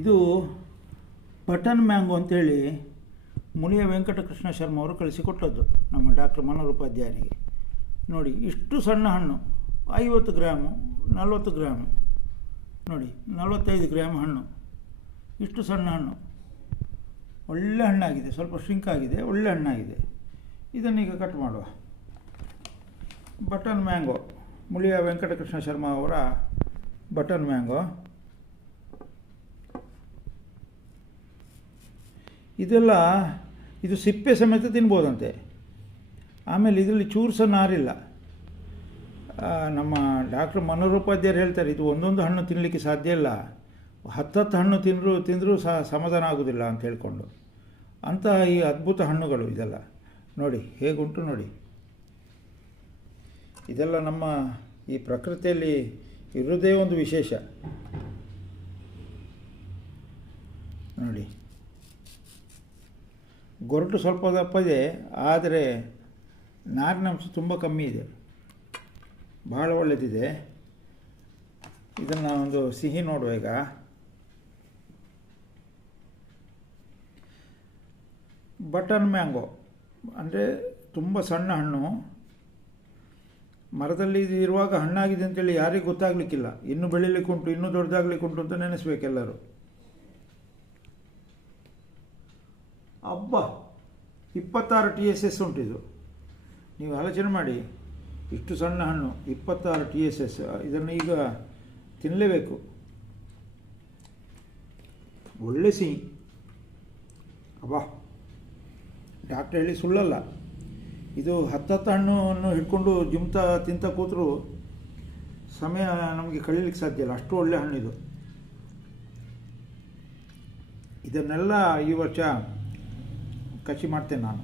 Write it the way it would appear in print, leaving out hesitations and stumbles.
ಇದು button mango ಅಂತೇಳಿ ಮುಳಿಯ ವೆಂಕಟಕೃಷ್ಣ ಶರ್ಮ ಅವರು ಕಳಿಸಿಕೊಟ್ಟದ್ದು ನಮ್ಮ ಡಾಕ್ಟರ್ ಮನೋಹರ್ ಉಪಾಧ್ಯಾಯರಿಗೆ. ನೋಡಿ, ಇಷ್ಟು ಸಣ್ಣ ಹಣ್ಣು, 50 ಗ್ರಾಮು, 40 ಗ್ರಾಮು, ನೋಡಿ 45 ಗ್ರಾಮ್ ಹಣ್ಣು, ಇಷ್ಟು ಸಣ್ಣ ಹಣ್ಣು, ಒಳ್ಳೆ ಹಣ್ಣಾಗಿದೆ, ಸ್ವಲ್ಪ ಶ್ರಿಂಕ್ ಆಗಿದೆ, ಒಳ್ಳೆ ಹಣ್ಣಾಗಿದೆ. ಇದನ್ನೀಗ ಕಟ್ ಮಾಡುವ. ಬಟನ್ ಮ್ಯಾಂಗೋ, ಮುಳಿಯ ವೆಂಕಟಕೃಷ್ಣ ಶರ್ಮ ಅವರ ಬಟನ್ ಮ್ಯಾಂಗೋ. ಇದು ಸಿಪ್ಪೆ ಸಮೇತ ತಿನ್ಬೋದಂತೆ. ಆಮೇಲೆ ಇದರಲ್ಲಿ ಚೂರು ಸಹ ನಾರಿಲ್ಲ. ನಮ್ಮ ಡಾಕ್ಟರ್ ಮನೋಹರ್ ಉಪಾಧ್ಯಾಯರು ಹೇಳ್ತಾರೆ, ಇದು ಒಂದೊಂದು ಹಣ್ಣು ತಿನ್ನಲಿಕ್ಕೆ ಸಾಧ್ಯ ಇಲ್ಲ, 10 ಹಣ್ಣು ತಿಂದರೂ ಸಹ ಸಮಾಧಾನ ಆಗೋದಿಲ್ಲ ಅಂತ ಹೇಳ್ಕೊಂಡು. ಅಂತಹ ಈ ಅದ್ಭುತ ಹಣ್ಣುಗಳು ಇದೆಲ್ಲ. ನೋಡಿ ಹೇಗುಂಟು ನೋಡಿ. ಇದೆಲ್ಲ ನಮ್ಮ ಈ ಪ್ರಕೃತಿಯಲ್ಲಿ ಇರೋದೇ ಒಂದು ವಿಶೇಷ. ನೋಡಿ, ಗೊರಟು ಸ್ವಲ್ಪ ದಪ್ಪ ಇದೆ, ಆದರೆ ನಾರಿನಂಶ ತುಂಬ ಕಮ್ಮಿ ಇದೆ, ಭಾಳ ಒಳ್ಳೆಯದಿದೆ. ಇದನ್ನು ಒಂದು ಸಿಹಿ ನೋಡುವ ಈಗ. ಬಟನ್ ಮ್ಯಾಂಗೋ ಅಂದರೆ ತುಂಬ ಸಣ್ಣ ಹಣ್ಣು. ಮರದಲ್ಲಿ ಇದು ಇರುವಾಗ ಹಣ್ಣಾಗಿದೆ ಅಂತೇಳಿ ಯಾರಿಗೂ ಗೊತ್ತಾಗಲಿಕ್ಕಿಲ್ಲ. ಇನ್ನೂ ಬೆಳೀಲಿಕ್ಕೆ ಉಂಟು, ಇನ್ನೂ ದೊಡ್ಡದಾಗಲಿಕ್ಕೆ ಉಂಟು ಅಂತ ನೆನೆಸ್ಬೇಕೆಲ್ಲರೂ. ಅಬ್ಬಾ, 26 TSS ಉಂಟಿದು. ನೀವು ಆಲೋಚನೆ ಮಾಡಿ, ಇಷ್ಟು ಸಣ್ಣ ಹಣ್ಣು, 26 TSS. ಇದನ್ನು ಈಗ ತಿನ್ನಲೇಬೇಕು. ಒಳ್ಳೆ ಸಿಹಿ. ಅಬ್ಬಾ, ಡಾಕ್ಟರ್ ಹೇಳಿ ಸುಳ್ಳಲ್ಲ. ಇದು 10 ಹಣ್ಣನ್ನು ಹಿಡ್ಕೊಂಡು ತಿಂತ ಕೂತರೂ ಸಮಯ ನಮಗೆ ಕಳೀಲಿಕ್ಕೆ ಸಾಧ್ಯ ಇಲ್ಲ, ಅಷ್ಟು ಒಳ್ಳೆ ಹಣ್ಣಿದು. ಇದನ್ನೆಲ್ಲ ಈ ವರ್ಷ ಕಸಿ ಮಾಡ್ತೇನೆ ನಾನು.